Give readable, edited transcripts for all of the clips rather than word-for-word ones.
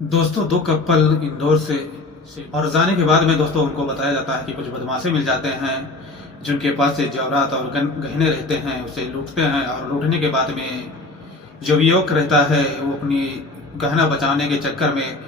दोस्तों दो कपल इंदौर से और जाने के बाद में दोस्तों उनको बताया जाता है कि कुछ बदमाशे मिल जाते हैं जिनके पास से जेवरात और गहने रहते हैं, उसे लूटते हैं। और लूटने के बाद में जो युवक रहता है वो अपनी गहना बचाने के चक्कर में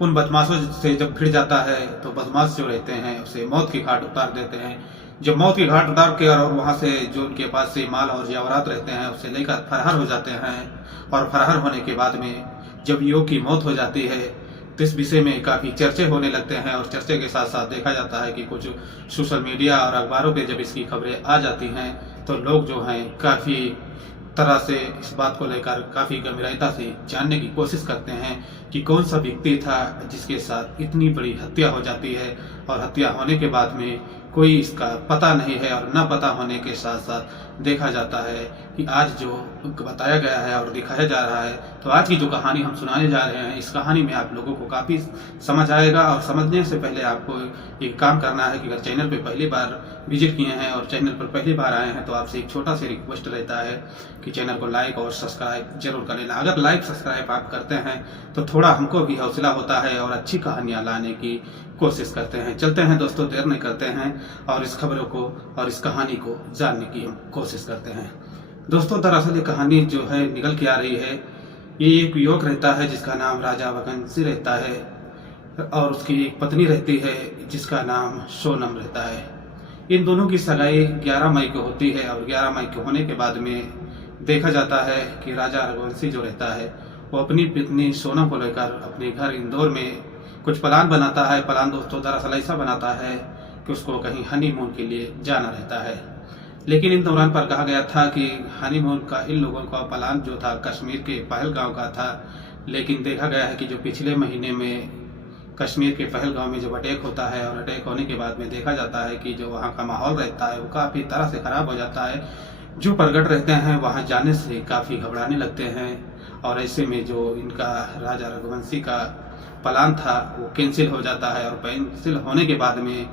उन बदमाशों से जब भिड़ जाता है तो बदमाश जो रहते हैं उसे मौत की घाट उतार देते हैं। जब मौत की घाट उतार के और वहां से जो उनके पास से माल और जेवरात रहते हैं उसे लेकर फरार हो जाते हैं। और फरार होने के बाद में जब युवक की मौत हो जाती है तो इस विषय में काफी चर्चे होने लगते हैं। और चर्चे के साथ साथ देखा जाता है कि कुछ सोशल मीडिया और अखबारों पे जब इसकी खबरें आ जाती हैं तो लोग जो हैं काफी तरह से इस बात को लेकर काफी गंभीरता से जानने की कोशिश करते हैं कि कौन सा व्यक्ति था जिसके साथ इतनी बड़ी हत्या हो जाती है। और हत्या होने के बाद में कोई इसका पता नहीं है। और न पता होने के साथ साथ देखा जाता है कि आज जो बताया गया है और दिखाया जा रहा है, तो आज की जो कहानी हम सुनाने जा रहे हैं इस कहानी में आप लोगों को काफ़ी समझ आएगा। और समझने से पहले आपको एक काम करना है कि अगर चैनल पे पहली बार विजिट किए हैं और चैनल पर पहली बार आए हैं तो आपसे एक छोटा सा रिक्वेस्ट रहता है कि चैनल को लाइक और सब्सक्राइब जरूर कर लेना। अगर लाइक सब्सक्राइब आप करते हैं तो थोड़ा हमको भी हौसला होता है और अच्छी कहानियाँ लाने की कोशिश करते हैं। चलते हैं दोस्तों, देर नहीं करते हैं और इस खबरों को और इस कहानी को जानने की हम कोशिश करते हैं। दोस्तों दरअसल ये कहानी जो है निकल के आ रही है, ये एक युवक रहता है जिसका नाम राजा वगंसी रहता है और उसकी एक पत्नी रहती है जिसका नाम सोनम रहता है। इन दोनों की सगाई 11 मई को होती है और 11 मई के होने के बाद में देखा जाता है कि राजा रघुवंशी जो रहता है वो अपनी पत्नी सोनम को लेकर अपने घर इंदौर में कुछ प्लान बनाता है। प्लान दोस्तों दरअसल ऐसा बनाता है कि उसको कहीं हनीमून के लिए जाना रहता है। लेकिन इन दौरान पर कहा गया था कि हनीमून का इन लोगों का प्लान जो था कश्मीर के पहलगांव का था। लेकिन देखा गया है कि जो पिछले महीने में कश्मीर के पहलगांव में जब अटैक होता है और अटैक होने के बाद में देखा जाता है कि जो वहाँ का माहौल रहता है वो काफ़ी तरह से खराब हो जाता है। जो परगट रहते हैं वहाँ जाने से काफ़ी घबराने लगते हैं। और ऐसे में जो इनका राजा रघुवंशी का प्लान था वो कैंसिल हो जाता है। और कैंसिल होने के बाद में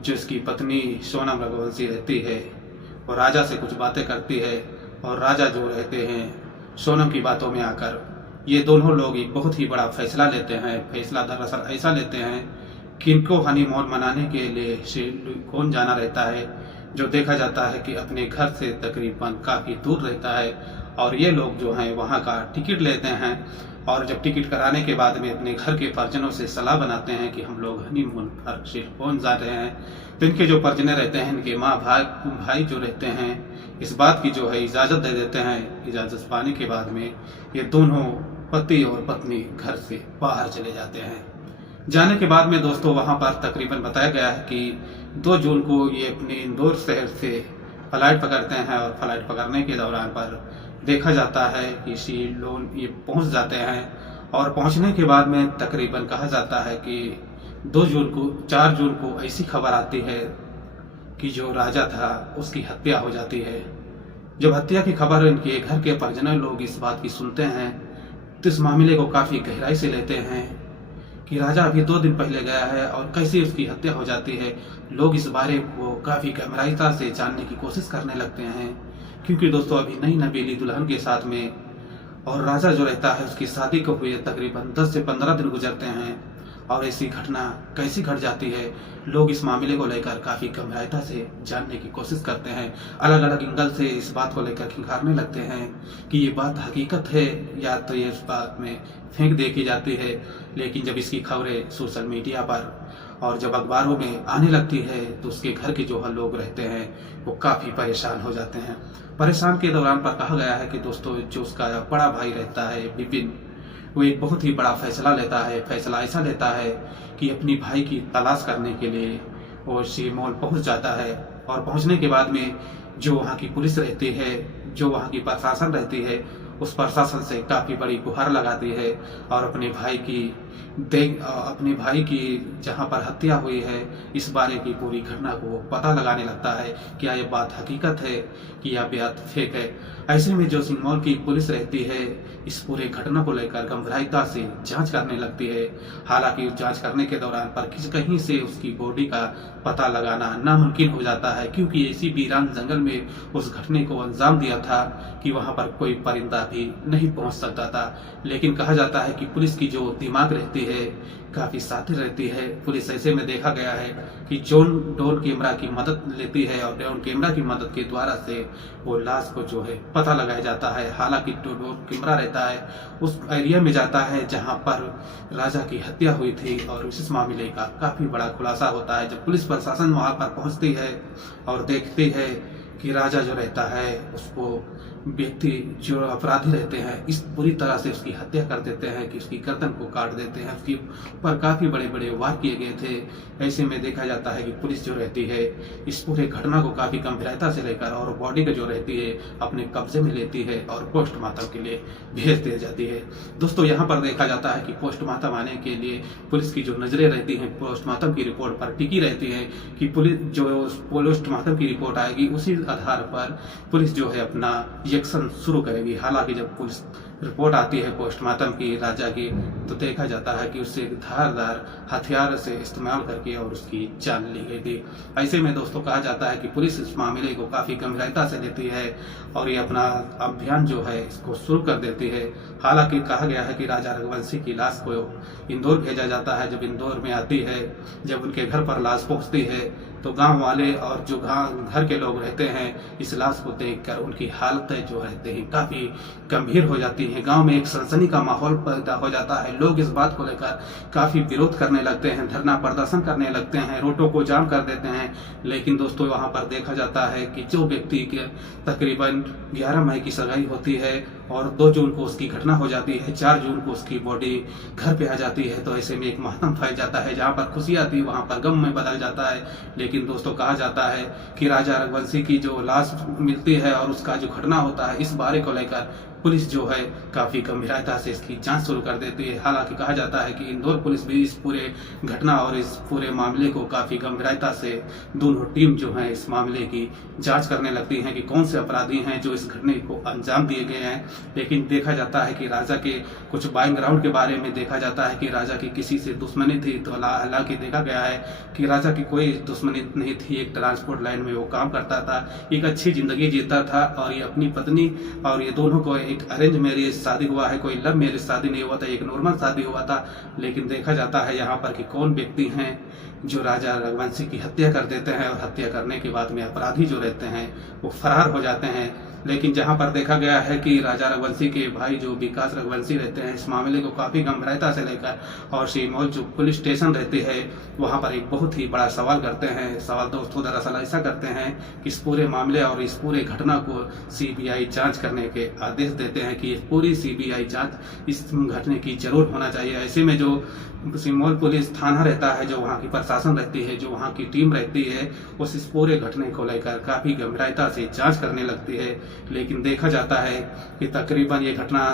जो इसकी पत्नी सोनम रघुवंशी रहती है वो राजा से कुछ बातें करती है। और राजा जो रहते हैं सोनम की बातों में आकर ये दोनों लोग एक बहुत ही बड़ा फैसला लेते हैं। फैसला दरअसल ऐसा लेते हैं कि इनको हनीमून मनाने के लिए सिलोन जाना रहता है, जो देखा जाता है कि अपने घर से तकरीबन काफ़ी दूर रहता है। और ये लोग जो हैं वहाँ का टिकट लेते हैं और जब टिकट कराने के बाद में अपने घर के परिजनों से सलाह बनाते हैं कि हम लोग हनीमून पर सिलोन जा रहे हैं। तो इनके जो परिजन रहते हैं, इनके माँ भाई जो रहते हैं इस बात की जो है इजाज़त दे देते हैं। इजाज़त पाने के बाद में ये दोनों पति और पत्नी घर से बाहर चले जाते हैं। जाने के बाद में दोस्तों वहाँ पर तकरीबन बताया गया है कि 2 जून को ये अपने इंदौर शहर से फ्लाइट पकड़ते हैं। और फ्लाइट पकड़ने के दौरान पर देखा जाता है कि सिलोन ये पहुँच जाते हैं। और पहुँचने के बाद में तकरीबन कहा जाता है कि 4 जून को ऐसी खबर आती है कि जो राजा था उसकी हत्या हो जाती है। जब हत्या की खबर इनके घर के परिजन लोग इस बात की सुनते हैं तो इस मामले को काफ़ी गहराई से लेते हैं कि राजा अभी 2 दिन पहले गया है और कैसे उसकी हत्या हो जाती है। लोग इस बारे को काफ़ी गहराईता से जानने की कोशिश करने लगते हैं, क्योंकि दोस्तों अभी नई नवेली दुल्हन के साथ में और राजा जो रहता है उसकी शादी को हुए तकरीबन 10 से 15 दिन गुजरते हैं। और ऐसी घटना कैसी घट जाती है, लोग इस मामले को लेकर काफ़ी गंभीरता से जानने की कोशिश करते हैं। अलग अलग एंगल से इस बात को लेकर खिंगारने लगते हैं कि ये बात हकीकत है या तो ये इस बात में फेंक देखी जाती है। लेकिन जब इसकी खबरें सोशल मीडिया पर और जब अखबारों में आने लगती है तो उसके घर के जो लोग रहते हैं वो काफ़ी परेशान हो जाते हैं। परेशान के दौरान पर कहा गया है कि दोस्तों जो उसका बड़ा भाई रहता है विपिन, वो एक बहुत ही बड़ा फैसला लेता है। फैसला ऐसा लेता है कि अपनी भाई की तलाश करने के लिए वो सिलोन पहुंच जाता है। और पहुंचने के बाद में जो वहाँ की पुलिस रहती है, जो वहाँ की प्रशासन रहती है, उस प्रशासन से काफ़ी बड़ी गुहार लगाती है और अपने भाई की जहाँ पर हत्या हुई है इस बारे की पूरी घटना को पता लगाने लगता है क्या ये बात हकीकत है कि यह बात फेक है। ऐसे में जो सिलोन की पुलिस रहती है इस पूरे घटना को लेकर गंभीरता से जांच करने लगती है। हालांकि जांच करने के दौरान पर कहीं से उसकी बॉडी का पता लगाना नामुमकिन हो जाता है, क्योंकि ऐसी वीरान जंगल में उस घटने को अंजाम दिया था कि वहां पर कोई परिंदा भी नहीं पहुंच सकता था। लेकिन कहा जाता है कि पुलिस की जो दिमाग रहती है काफ़ी शातिर रहती है। पुलिस ऐसे में देखा गया है कि ड्रोन कैमरा की मदद लेती है और ड्रोन कैमरा की मदद के द्वारा से वो लाश को जो है पता लगाया जाता है। हालांकि ड्रोन कैमरा रहता है उस एरिया में जाता है जहां पर राजा की हत्या हुई थी और इस मामले का काफ़ी बड़ा खुलासा होता है। जब पुलिस प्रशासन वहां पर पहुंचती है और देखती है कि राजा जो रहता है उसको व्यक्ति जो अपराधी रहते हैं इस पूरी तरह से उसकी हत्या कर देते हैं कि उसकी गर्दन को काट देते हैं। उसके ऊपर काफ़ी बड़े बड़े वार किए गए थे। ऐसे में देखा जाता है कि पुलिस जो रहती है इस पूरे घटना को काफ़ी गंभीरता से लेकर और बॉडी को जो रहती है अपने कब्जे में लेती है और पोस्टमार्टम के लिए भेज दी जाती है। दोस्तों यहाँ पर देखा जाता है कि पोस्टमार्टम आने के लिए पुलिस की जो नज़रें रहती हैं पोस्टमार्टम की रिपोर्ट पर टिकी रहती है कि पुलिस जो पोस्टमार्टम की रिपोर्ट आएगी उसी आधार पर पुलिस जो है अपना एक्शन शुरू करेगी। हालांकि जब पुलिस रिपोर्ट आती है पोस्टमार्टम की राजा की तो देखा जाता है कि उससे धारदार हथियार से इस्तेमाल करके और उसकी जान ली गई थी। ऐसे में दोस्तों कहा जाता है कि पुलिस इस मामले को काफ़ी गंभीरता से लेती है और ये अपना अभियान जो है इसको शुरू कर देती है। हालांकि कहा गया है कि राजा रघुवंशी की लाश को इंदौर भेजा जाता है। जब इंदौर में आती है, जब उनके घर पर लाश पहुंचती है तो गांव वाले और जो घर के लोग रहते हैं इस लाश को देखकर उनकी हालतें जो रहते हैं काफ़ी गंभीर हो जाती हैं। गांव में एक सनसनी का माहौल पैदा हो जाता है। लोग इस बात को लेकर काफ़ी विरोध करने लगते हैं, धरना प्रदर्शन करने लगते हैं, रोडों को जाम कर देते हैं। लेकिन दोस्तों वहां पर देखा जाता है कि जो व्यक्ति के तकरीबन 11 मई की सगाई होती है और 2 जून को उसकी घटना हो जाती है, 4 जून को उसकी बॉडी घर पे आ जाती है, तो ऐसे में एक मातम फैल जाता है। जहाँ पर खुशियाँ थी वहाँ पर गम में बदल जाता है। लेकिन दोस्तों कहा जाता है कि राजा रघुवंशी की जो लाश मिलती है और उसका जो घटना होता है इस बारे को लेकर पुलिस जो है काफ़ी गंभीरता से इसकी जांच शुरू कर देती है। हालांकि कहा जाता है कि इंदौर पुलिस भी इस पूरे घटना और इस पूरे मामले को काफ़ी गंभीरता से दोनों टीम जो है इस मामले की जांच करने लगती हैं कि कौन से अपराधी हैं जो इस घटने को अंजाम दिए गए हैं। लेकिन देखा जाता है कि राजा के कुछ बैकग्राउंड के बारे में देखा जाता है कि राजा की किसी से दुश्मनी थी, तो हालांकि देखा गया है कि राजा की कोई दुश्मनी नहीं थी। एक ट्रांसपोर्ट लाइन में वो काम करता था, एक अच्छी जिंदगी जीता था और ये अपनी पत्नी और ये दोनों को एक अरेंज मैरिज शादी हुआ है, कोई लव मैरिज शादी नहीं हुआ था, एक नॉर्मल शादी हुआ था। लेकिन देखा जाता है यहाँ पर कि कौन व्यक्ति हैं जो राजा रघुवंशी की हत्या कर देते हैं और हत्या करने के बाद में अपराधी जो रहते हैं वो फरार हो जाते हैं। लेकिन जहां पर देखा गया है कि राजा रघुवंशी के भाई जो विकास रघुवंशी रहते हैं इस मामले को काफ़ी गंभीरता से लेकर और सीमौल जो पुलिस स्टेशन रहती है वहां पर एक बहुत ही बड़ा सवाल करते हैं। सवाल दोस्तों दरअसल ऐसा करते हैं कि इस पूरे मामले और इस पूरे घटना को सीबीआई जांच करने के आदेश देते हैं कि पूरी सीबीआई जांच इस घटने की जरूर होना चाहिए। ऐसे में जो सीमौल पुलिस थाना रहता है, जो वहाँ की प्रशासन रहती है, जो वहाँ की टीम रहती है, उस इस पूरे घटने को लेकर काफ़ी गंभीरता से जांच करने लगती है। लेकिन देखा जाता है कि तकरीबन ये घटना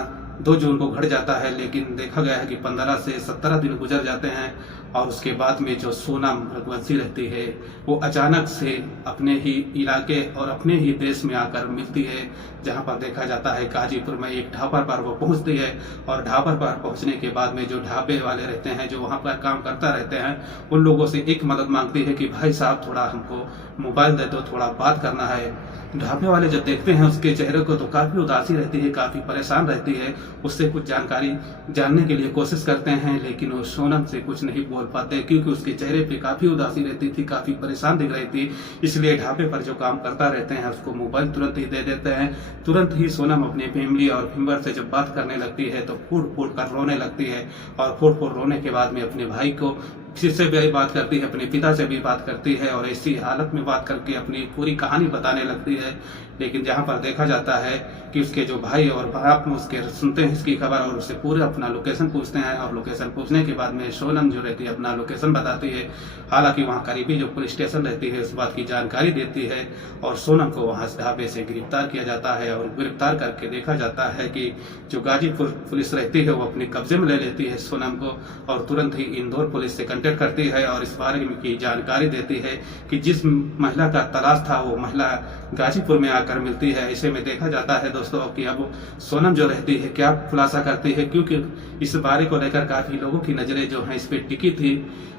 2 जून को घट जाता है, लेकिन देखा गया है कि 15 से 17 दिन गुजर जाते हैं और उसके बाद में जो सोनम रघुवंशी रहती है वो अचानक से अपने ही इलाके और अपने ही देश में आकर मिलती है। जहां पर देखा जाता है गाजीपुर में एक ढाबा पर वो पहुंचती है और ढाबा पर पहुंचने के बाद में जो ढाबे वाले रहते हैं जो वहां पर काम करता रहते हैं उन लोगों से एक मदद मांगती है कि भाई साहब थोड़ा हमको मोबाइल दे दो, थोड़ा बात करना है। ढाबे वाले जब देखते हैं उसके चेहरे को तो काफ़ी उदासी रहती है, काफ़ी परेशान रहती है। उससे कुछ जानकारी जानने के लिए कोशिश करते हैं लेकिन वो सोनम से कुछ नहीं बोल पाते क्योंकि उसके चेहरे पे काफ़ी उदासी रहती थी, काफ़ी परेशान दिख रही थी। इसलिए ढाबे पर जो काम करता रहते हैं उसको मोबाइल तुरंत ही दे देते हैं। तुरंत ही सोनम अपने फैमिली और फिंगर से जब बात करने लगती है तो फूट फूट कर रोने लगती है और फूट फूट रोने के बाद में अपने भाई को किसी से भी बात करती है, अपने पिता से भी बात करती है और ऐसी हालत में बात करके अपनी पूरी कहानी बताने लगती है। लेकिन जहाँ पर देखा जाता है कि उसके जो भाई और बाप उसके सुनते हैं इसकी खबर और उससे पूरे अपना लोकेशन पूछते हैं और लोकेशन पूछने के बाद में सोनम जो रहती है अपना लोकेशन बताती है। हालांकि वहाँ करीबी जो पुलिस स्टेशन रहती है उस बात की जानकारी देती है और सोनम को वहाँ से ढाबे से गिरफ्तार किया जाता है और गिरफ्तार करके देखा जाता है कि जो गाजीपुर पुलिस रहती है वो अपने कब्जे में ले लेती है सोनम को और तुरंत ही इंदौर पुलिस से कांटेक्ट करती है और इस बारे में की जानकारी देती है कि जिस महिला का तलाश था वो महिला गाजीपुर में आकर मिलती है। ऐसे में देखा जाता है दोस्तों कि अब सोनम जो रहती है क्या खुलासा करती है, क्योंकि इस बारे को लेकर काफी लोगों की नजरें जो हैं इस पे टिकी थी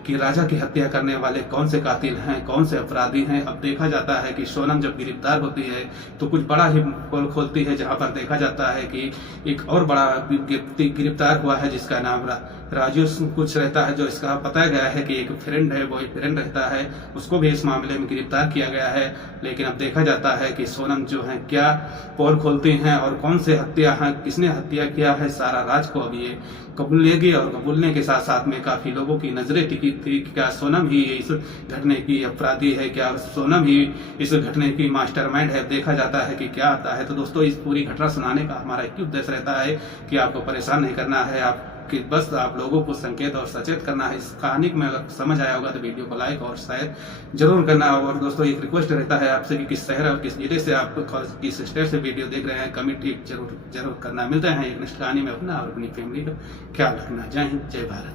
कि राजा की हत्या करने वाले कौन से कातिल हैं, कौन से अपराधी हैं। अब देखा जाता है कि सोनम जब गिरफ्तार होती है तो कुछ बड़ा ही पोल खोलती है, जहां पर देखा जाता है कि एक और बड़ा व्यक्ति गिरफ्तार हुआ है जिसका नाम राजू कुछ रहता है, जो इसका बताया गया है कि एक फ्रेंड है, बॉयफ्रेंड रहता है, उसको भी इस मामले में गिरफ्तार किया गया है। लेकिन अब देखा जाता है कि सोनम जो है क्या पोल खोलती हैं और कौन से हत्या है, किसने हत्या किया है, सारा राज को अब ये कबूलेगी। और कबूलने के साथ साथ में काफी लोगों की नजरें टिकी थी कि क्या सोनम ही इस घटने की अपराधी है, क्या सोनम ही इस घटने की मास्टरमाइंड है। देखा जाता है कि क्या आता है। तो दोस्तों इस पूरी घटना सुनाने का हमारा एक ही उद्देश्य रहता है कि आपको परेशान नहीं करना है, आप कि बस आप लोगों को संकेत और सचेत करना है। इस कहानी में अगर समझ आया होगा तो वीडियो को लाइक और शेयर जरूर करना। और दोस्तों एक रिक्वेस्ट रहता है आपसे कि किस शहर और किस जिले से आप किस स्टेट से वीडियो देख रहे हैं, कमेंट जरूर करना। मिलते हैं एक नेक्स्ट कहानी में। अपना और अपनी फैमिली का ख्याल रखना। जय हिंद, जय भारत।